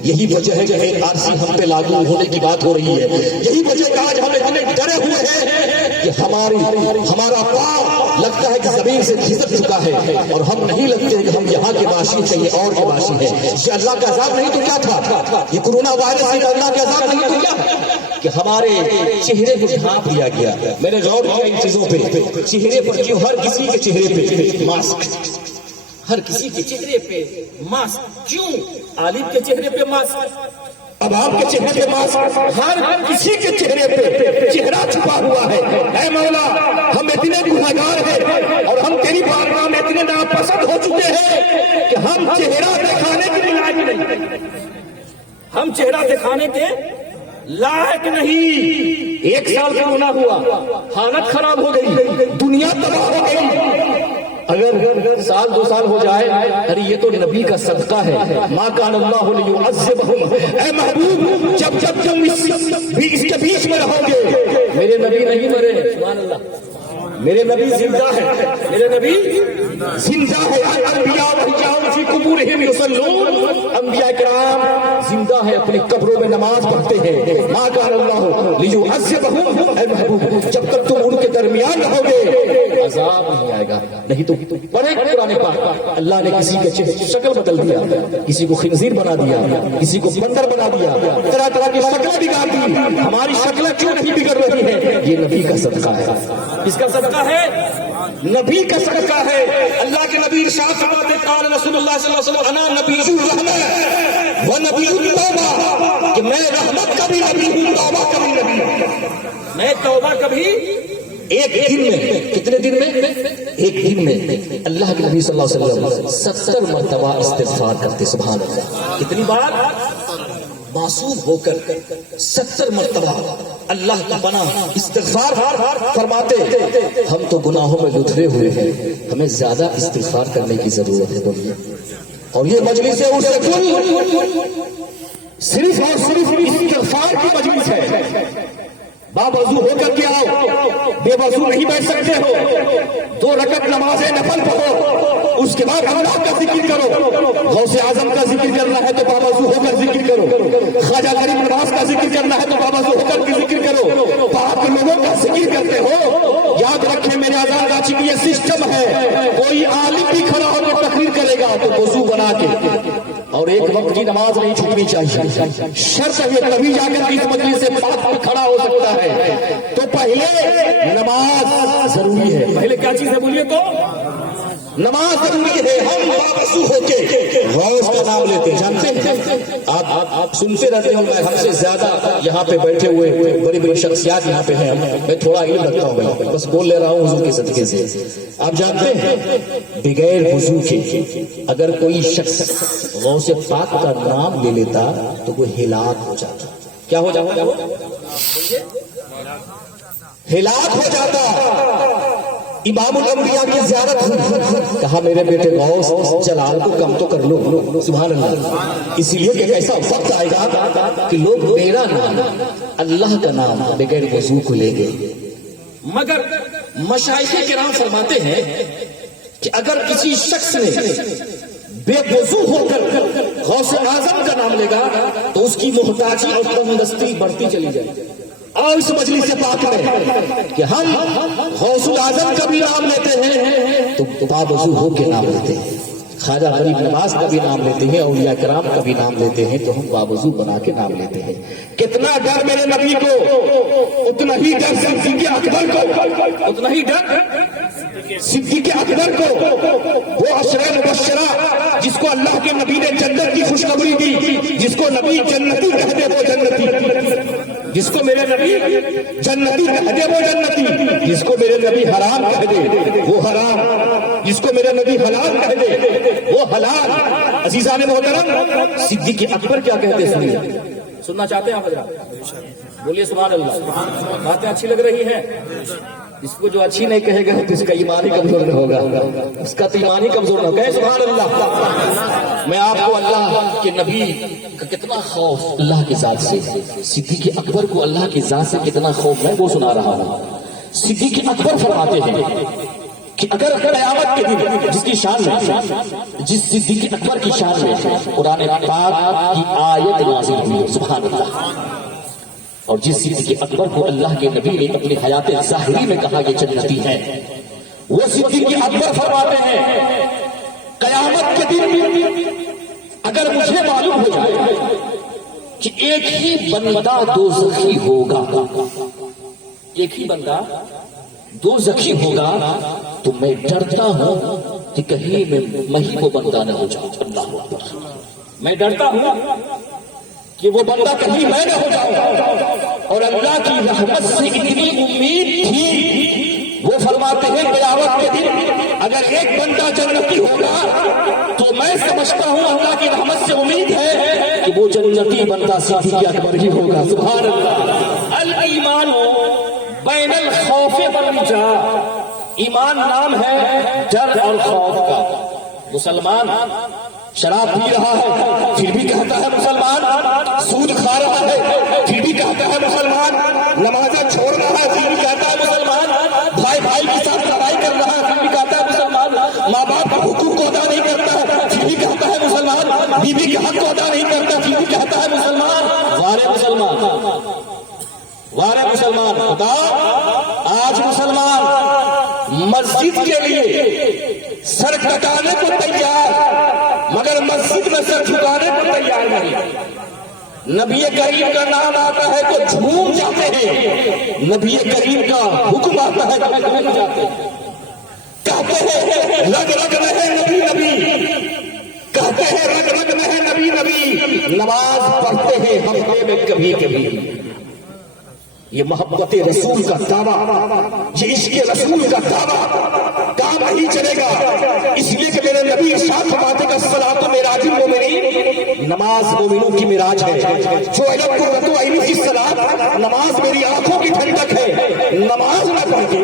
یہی وجہ ہے کہ آرسی ہم پہ لاگو ہونے کی بات ہو رہی ہے، یہی وجہ کہ آج ہم اتنے ڈرے ہوئے ہیں کہ ہمارا پاؤں لگتا ہے کہ زمین سے کھسک چکا ہے، اور ہم نہیں لگتے کہ ہم یہاں کے باشی ہیں یہ اور کے باشی ہیں۔ یہ اللہ کا عذاب نہیں تو کیا تھا؟ یہ کورونا وائرس یہ اللہ کا عذاب نہیں تو کیا کہ ہمارے چہرے کو ڈھانپ دیا گیا۔ میں نے غور کیا ان چیزوں پہ، چہرے پر کیوں ہر کسی کے چہرے پہ ماسک، ہر کسی کے چہرے پہ ماسک، کیوں؟ عالم کے چہرے پہ ماسک، اب آپ کے چہرے پہ ماسک، ہر کسی کے چہرے پہ چہرہ چھپا ہوا ہے۔ اے مولا ہم اتنے گنہگار ہیں اور ہم تیری بارگاہ میں اتنے ناپسند ہو چکے ہیں کہ ہم چہرہ دکھانے کے لائق نہیں، ہم چہرہ دکھانے کے لائق نہیں۔ 1 سال کا گناہ ہوا، حالت خراب ہو گئی، دنیا تباہ ہو گئی۔ اگر سال 2 سال ہو جائے، ارے یہ تو نبی کا صدقہ ہے، ما کان اللہ لیعذبہم، اے محبوب جب تم اس کے بیچ میں رہو گے، میرے نبی نہیں مرے، سبحان اللہ، میرے نبی زندہ ہے، میرے نبی زندہ ہے۔ انبیاء واحیاء فی قبورہم یصلون، انبیاء کرام زندہ ہے، اپنی قبروں میں نماز پڑھتے ہیں۔ ما کان اللہ لیعذبہم، اے محبوب جب تک تم ان کے درمیان رہو گے عذاب نہیں آئے گا۔ نہیں تو پڑھے قرآن پاک، اللہ نے کسی کے شکل بدل دیا، کسی کو خنزیر بنا دیا، کسی کو بندر بنا دیا، طرح طرح کی شکلیں بگاڑ دی۔ ہماری شکلیں کیوں نہیں بگڑ رہی ہیں؟ یہ نبی کا صدقہ ہے۔ اس کا صدقہ ہے، نبی کا صدقہ ہے۔ اللہ کے نبی ارشاد فرماتے قال رسول اللہ صلی اللہ علیہ وسلم انا نبی الرحمہ و نبی التوبہ، کہ میں رحمت کا بھی نبی ہوں، توبہ کا بھی نبی ہوں۔ میں توبہ کبھی ایک دن میں، کتنے دن میں؟ ایک دن میں اللہ کے نبی صلی اللہ علیہ وسلم 70 مرتبہ استغفار کرتے، سبحان اللہ۔ کتنی بار؟ معصوم ہو کر 70 مرتبہ اللہ کی پناہ استغفار فرماتے۔ ہم تو گناہوں میں لتھڑے ہوئے ہیں، ہمیں زیادہ استغفار کرنے کی ضرورت ہے دنیا، اور یہ مجلس صرف اور صرف استغفار کی مجلس ہے۔ باوضو ہو کر کے آؤ، بے وضو نہیں بیٹھ سکتے ہو، 2 رکعت نماز نفل پڑھو، اس کے بعد اللہ کا ذکر کرو، غوث اعظم کا ذکر کرنا ہے تو باوضو ہو کر ذکر کرو، خواجہ غریب نواز کا ذکر کرنا ہے تو باوضو ہو کر کے ذکر کرو، پاک لوگوں کا ذکر کرتے ہو۔ یاد رکھیں میرے آزاد گاچی کی یہ سسٹم ہے، کوئی عالم بھی کھڑا ہو کر تقریر کرے گا تو وضو بنا کے، اور ایک وقت کی نماز نہیں چھوٹنی چاہیے، شرط ہے تبھی جا کر اس مجلس سے پاک کھڑا ہو سکتا ہے۔ تو پہلے نماز ضروری ہے، پہلے کیا چیز ہے بولیے تو؟ نماز ضروری ہے۔ ہم باوضو ہو کے غوث کا نام لیتے ہیں، جانتے ہیں آپ سنتے رہتے ہوں، میں ہم سے زیادہ یہاں پہ بیٹھے ہوئے بڑی بڑی شخصیات یہاں پہ ہیں، میں تھوڑا علم رکھتا ہوں، بس بول لے رہا ہوں حضور کے صدقے سے۔ آپ جانتے ہیں بغیر وضو کے اگر کوئی شخص غوث پاک کا نام لے لیتا تو وہ ہلاک ہو جاتا۔ کیا ہو جاتا؟ ہلاک ہو جاتا۔ امام الانبیاء کی زیارت ہوئی، کہا میرے بیٹے غوث جلال کو کم تو کر لو، سبحان اللہ۔ اس لیے کہ ایسا وقت آئے گا کہ لوگ میرا نام، اللہ کا نام بغیر وضو کو لے گئے۔ مشائخ کرام فرماتے ہیں کہ اگر کسی شخص نے بے وضو ہو کر غوث اعظم کا نام لے گا تو اس کی محتاجی اور تنگدستی بڑھتی چلی جائے. اور اس مجلس پاک میں کہ ہم غوث اعظم کا بھی نام لیتے ہیں تو باوضو ہو کے نام لیتے ہیں, خواجہ غریب نواز کا بھی نام لیتے ہیں, اولیاء کرام کا بھی نام لیتے ہیں, تو ہم باوضو بنا کے نام لیتے ہیں. کتنا ڈر میرے نبی کو, اتنا ہی ڈر صدیق اکبر کو, اتنا ہی ڈر صدیق اکبر کو. وہ عشرہ مبشرہ جس کو اللہ کے نبی نے جنت کی خوشخبری دی, جس کو نبی جنتی کہہ دے وہ جنتی, جس کو میرے نبی جنتی کہہ دے وہ جنتی, جس کو میرے نبی حرام کہہ دے وہ حرام, جس کو میرے نبی حلال کہہ دے وہ حلال. عزیزان محترم, صدیق اکبر کیا کہتے سنیے, سننا چاہتے ہیں آپ حضرات؟ بولیے سبحان اللہ. باتیں اچھی لگ رہی ہیں؟ اس کو جو اچھی نہیں کہے گا تو اس کا ایمان ہی کمزور نہ ہوگا, اس کا تو ایمان ہی کمزور نہ ہوگا. سبحان اللہ. میں آپ کو اللہ کے نبی کا کتنا خوف اللہ کی ذات سے, صدیق اکبر کو اللہ کی ذات سے کتنا خوف ہے وہ سنا رہا ہوں. صدیق اکبر فرماتے ہیں کہ اگر قیامت کے دن جس کی شان میں, جس صدیق اکبر کی شان میں قرآن پاک کی آیت نازل ہوئی, سبحان اللہ, اور جس صدیق اکبر کو اللہ کے نبی نے اپنی حیات ظاہری میں کہا یہ جنتی ہے, وہ صدیق اکبر فرماتے ہیں قیامت کے دن اگر مجھے معلوم ہو جائے کہ ایک ہی بندہ دوزخی ہوگا, ایک ہی بندہ دوزخی ہوگا, تو میں ڈرتا ہوں کہ کہیں میں ہی وہ بندہ نہ ہو جاؤں. اللہ اکبر. میں ڈرتا ہوں کہ وہ بندہ کہیں میں نہ ہو جاؤں, اور اللہ کی رحمت سے اتنی امید تھی. وہ فرماتے ہیں قیامت کے دن اگر ایک بندہ جنتی ہوگا تو میں سمجھتا ہوں اللہ کی رحمت سے امید ہے کہ وہ جنتی بندہ صدیق اکبر ہی ہوگا. سبحان اللہ. الایمان بین الخوف والرجاء, ایمان نام ہے ڈر اور خوف کا. مسلمان شراب پی رہا ہے پھر بھی کہتا ہے مسلمان, سود کھا رہا ہے پھر بھی کہتا ہے مسلمان, نمازیں چھوڑ رہا ہے پھر بھی کہتا ہے مسلمان, بھائی بھائی کے ساتھ لڑائی کر رہا ہے پھر بھی کہتا ہے مسلمان, ماں باپ کا حقوق کو ادا نہیں کرتا ہے پھر بھی کہتا ہے مسلمان, بیوی کے حق کو ادا نہیں کرتا پھر بھی کہتا ہے مسلمان. وارے مسلمان, وارے مسلمان, بتاؤ آج مسلمان مسجد کے لیے سر کٹانے کو تیار, مگر مسجد میں سر جھکانے کو تیار نہیں. نبی کریم کا نام آتا ہے تو جھوم جاتے ہیں, نبی کریم کا حکم آتا ہے تو جھوم جاتے ہیں. کہتے ہیں رگ رگ میں ہے نبی نبی, کہتے ہیں رگ رگ میں ہے نبی نبی, نماز پڑھتے ہیں ہفتے میں کبھی کبھی. یہ محبت رسول کا دعویٰ, یہ عشق رسول کا دعویٰ کام نہیں چلے گا. اس لیے کہ میرے نبی ارشاد فرماتے ہیں الصلاۃ معراج المومنین, نماز مومنوں کی معراج ہے. جو قرۃ عینی کی صلاۃ, نماز میری آنکھوں کی ٹھنڈک ہے. نماز نہ پڑھ کے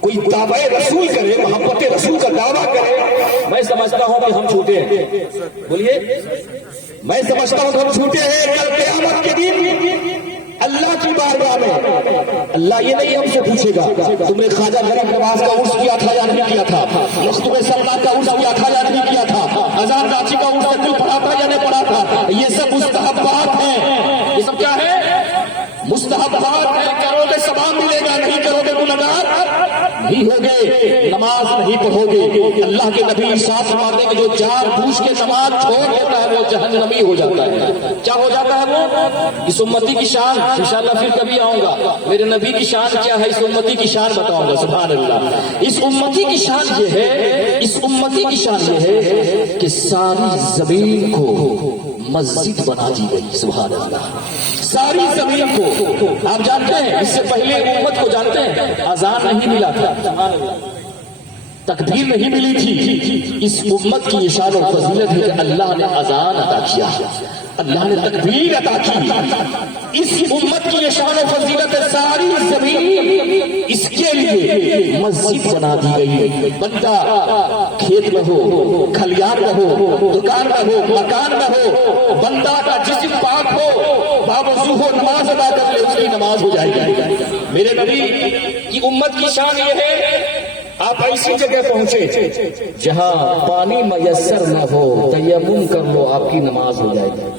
کوئی دعوی رسول کرے, محبت رسول کا دعویٰ کرے, میں سمجھتا ہوں کہ ہم جھوٹے ہیں. بولیے, میں سمجھتا ہوں کہ ہم جھوٹے ہیں. کل قیامت کے دن اللہ کی بارگاہ میں اللہ یہ نہیں ہم سے پوچھے گا تم نے خواجہ غریب نواز کا عرس کیا تھا یا نہیں کیا تھا, مختوم سلمان کا عرس کیا تھا یا نہیں کیا تھا, اذان راچی کا عرس تک پڑھا تھا یا نہیں پڑھا تھا. یہ سب مستحبات ہیں. یہ سب کیا ہے؟ مستحبات ہیں. کرو گے ثواب ملے گا, نہیں کرو گے گنہگار نہیں ہوگے. نماز نہیں پڑھو گے, اللہ کے نبی ارشاد فرماتے ہیں جو جان بوجھ کے نماز چھوڑ دیتا ہے وہ جہنمی ہو جاتا ہے. کیا ہو جاتا ہے وہ؟ اس امتی کی شان انشاءاللہ پھر کبھی آؤں گا. میرے نبی کی شان کیا ہے, اس امتی کی شان بتاؤں گا. سبحان اللہ. اس امتی کی شان یہ ہے, اس امتی کی شان یہ ہے کہ ساری زمین کو مسجد بنا دی گئی. سبحان اللہ. ساری زمین کو. آپ جانتے ہیں اس سے پہلے امت کو جانتے ہیں اذان نہیں ملا تھا, تکبیر نہیں ملی تھی. اس امت کی شان و فضیلت ہے کہ اللہ نے اذان عطا کیا, اللہ نے تکبیر عطا کی. اس امت کی شان و فضیلت ہے. ساری زمین اس کے لیے مسجد بنا دی گئی. بندہ کھیت میں ہو, کھلیان میں ہو, دکان میں ہو, مکان میں ہو, بندہ کا جسم پاک ہو, باوضو ہو نماز ادا کر لے اس کی نماز ہو جائے گی. میرے نبی کی امت کی شان یہ ہے آپ ایسی جگہ پہنچے جہاں پانی میسر نہ ہو تیمم کر لو آپ کی نماز ہو جائے گی.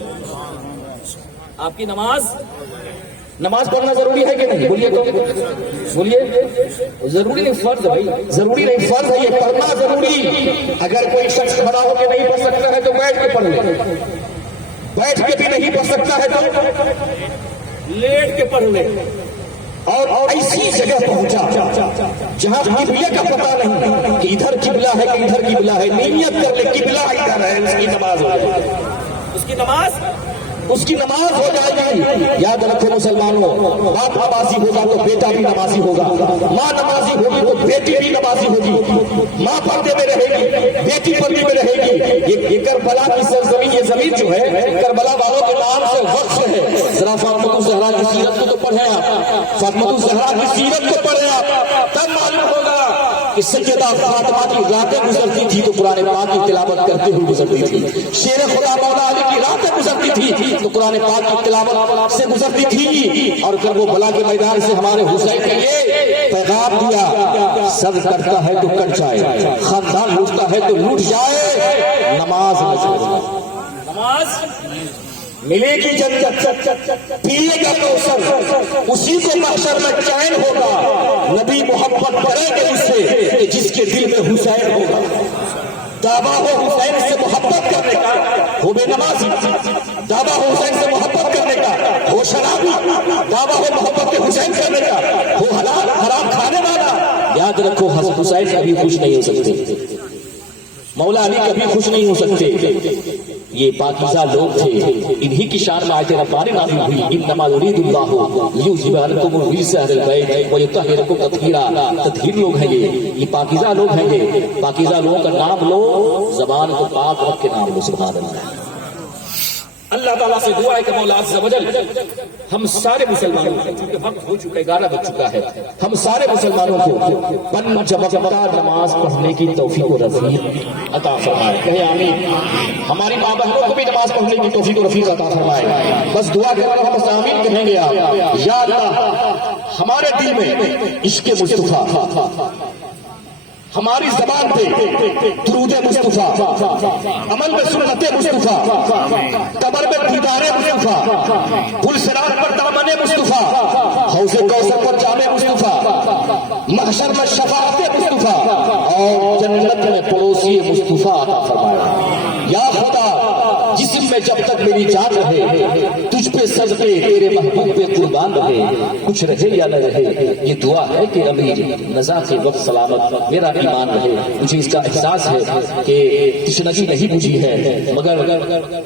آپ کی نماز پڑھنا ضروری ہے کہ نہیں؟ بولیے تو بولیے. ضروری نہیں فرض ہے بھائی, ضروری نہیں فرض ہے, یہ پڑھنا ضروری. اگر کوئی شخص بنا ہو کے نہیں پڑھ سکتا ہے تو بیٹھ کے پڑھ لے, بیٹھ کے بھی نہیں پڑھ سکتا ہے تو لیٹ کے پڑھ لے. اور ایسی جگہ پہنچا جہاں قبلے کا پتہ نہیں کہ ادھر قبلہ ہے کہ ادھر قبلہ ہے, نیت کر لے قبلہ ادھر ہے, اس کی نماز ہو جائے گی. اس کی نماز ہو جائے گی. یاد رکھو مسلمانوں, باپ نمازی ہوگا تو بیٹا بھی نمازی ہوگا, ماں نمازی ہوگی تو بیٹی بھی نمازی ہوگی. ماں پردے میں رہے گی, بیٹی پردے میں رہے گی. یہ کربلا کی سرزمین, یہ زمین جو ہے کربلا والوں کے نام سے وقف ہے. ذرا فاطمہ الزہرا کی سیرت کو تو پڑھیں آپ, فاطمہ الزہرا کی سیرت کو پڑھیں آپ, تب معلوم ہوگا کہ سیدہ فاطمہ کی راتیں گزرتی تھی تو قرآن پاک کی تلاوت کرتے ہوئے گزرتی تھی. شیر خدا مولا علی کی راتیں گزرتی تھی تو قرآن پاک کی تلاوت سے گزرتی تھی. اور پھر وہ بلا کے میدان سے ہمارے حسین کے لیے پیغام دیا, سب کرتا ہے تو کٹ جائے, خاندان لوٹتا ہے تو لوٹ جائے, نماز نہ چھوڑنا. نماز ملے گی جنت, پیے گا کوثر, اسی کو محشر میں چین ہوگا. نبی محبت کرے گے اس سے کہ جس کے دل میں حسین ہوگا. دعویٰ ہو حسین سے محبت کرنے کا ہو بے نمازی, دعویٰ ہو حسین سے محبت کرنے کا ہو شرابی, دعویٰ ہو محبت کے حسین کرنے کا ہو حلال حرام کھانے والا. یاد رکھو حسین کبھی خوش نہیں ہو سکتے, مولا علی کبھی خوش نہیں ہو سکتے. یہ پاکیزہ لوگ تھے, انہی کی شان میں آیت ربانی نازل ہوئی, انما یرید اللہ لیذھب عنکم الرجس اہل البیت ویطہرکم تطہیرا. تطہیر لوگ ہیں یہ پاکیزہ لوگ ہیں. یہ پاکیزہ لوگوں کا نام لو, زبان کو پاک رکھ کے نام لو. سبحان اللہ. اللہ تعالیٰ سے دعا ہے کہ مولا عز و جل ہم سارے مسلمانوں کو, چونکہ وقت ہو چکا ہے, گانا بج چکا ہے, ہم سارے مسلمانوں کو پن جمکتا نماز پڑھنے کی توفیق و رفیق عطا فرمائے. کہیں آمین. ہماری ماں بہنوں کو بھی نماز پڑھنے کی توفیق و رفیق عطا فرمائے. بس دعا کرنا, ہم بس آمین کہیں گے آپ. یا اللہ ہمارے دل میں عشق مصطفیٰ, ہماری زبان پہ درود مصطفیٰ, عمل میں سنت مصطفیٰ, قبر میں دیدار مصطفیٰ, پل صراط پر دامن مصطفیٰ, حوض کوثر پر جام مصطفیٰ, محشر میں شفاعت مصطفیٰ, اور جنت میں پڑوسی مصطفیٰ عطا فرمایا. یا خدا جسم میں جب تک میری جان رہے, تجھ پہ صدقے تیرے محبوب پہ قربان رہے, کچھ رہے یا نہ رہے, یہ دعا ہے کہ امیر نزا کے وقت سلامت میرا ایمان رہے. مجھے اس کا احساس ہے کہ تشنگی نہیں بجھی ہے, مگر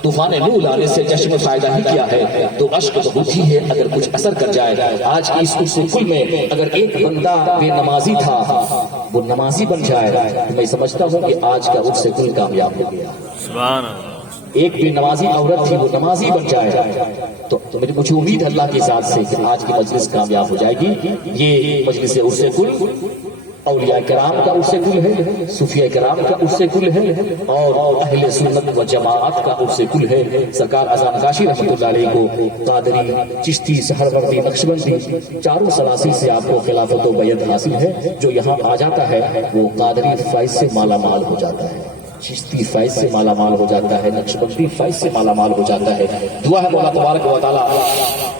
طوفان نور آنے سے چشم فائدہ ہی کیا ہے. تو اشک بہت ہی ہے, اگر کچھ اثر کر جائے. آج کی اس عرص کل میں اگر ایک بندہ بے نمازی تھا وہ نمازی بن جائے تو میں سمجھتا ہوں کہ آج کا عرص کل کامیاب ہو گیا. سبحان اللہ. ایک بھی نمازی عورت تھی وہ نمازی بن جائے تو مجھے امید ہے اللہ کی ذات سے کہ آج کی مجلس کامیاب ہو جائے گی. یہ مجلس عرص کل اولیاء کرام کا عرص کل ہے, صوفیاء کرام کا عرص کل ہے, اور اہل سنت و جماعت کا عرص کل ہے. سرکار اذان کاشی رحمۃ اللہ علیہ کو قادری, چشتی, سہروردی, نقشبندی چاروں سلاسی سے آپ کو خلافت و بیعت حاصل ہے. جو یہاں آ جاتا ہے وہ قادری فیض سے مالا مال ہو جاتا ہے, چشتی فیض سے مالا مال ہو جاتا ہے, نقشبندی فیض سے مالا مال ہو جاتا ہے. دعا ہے مولا تبارک و تعالیٰ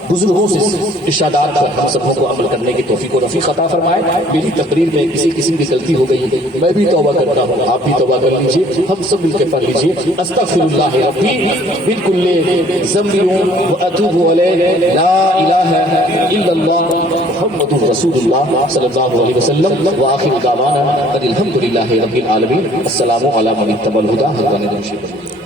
بزرگوں سے ارشادات پر ہم سبوں کو عمل کرنے کی توفیق و رفیق عطا فرمائے. میری تقریر میں کسی قسم کی غلطی ہو گئی, میں بھی توبہ کرتا ہوں, آپ بھی توبہ کر لیجیے, ہم سب مل کے پڑھ لیجیے. استغفر اللہ ربی من کل ذنب واتوب الیہ, لا الہ الا اللہ محمد رسول اللہ صلی اللہ علیہ وسلم. وآخر دعوانا ان الحمد للہ رب العالمین. السلام علی من اتبع الہدی.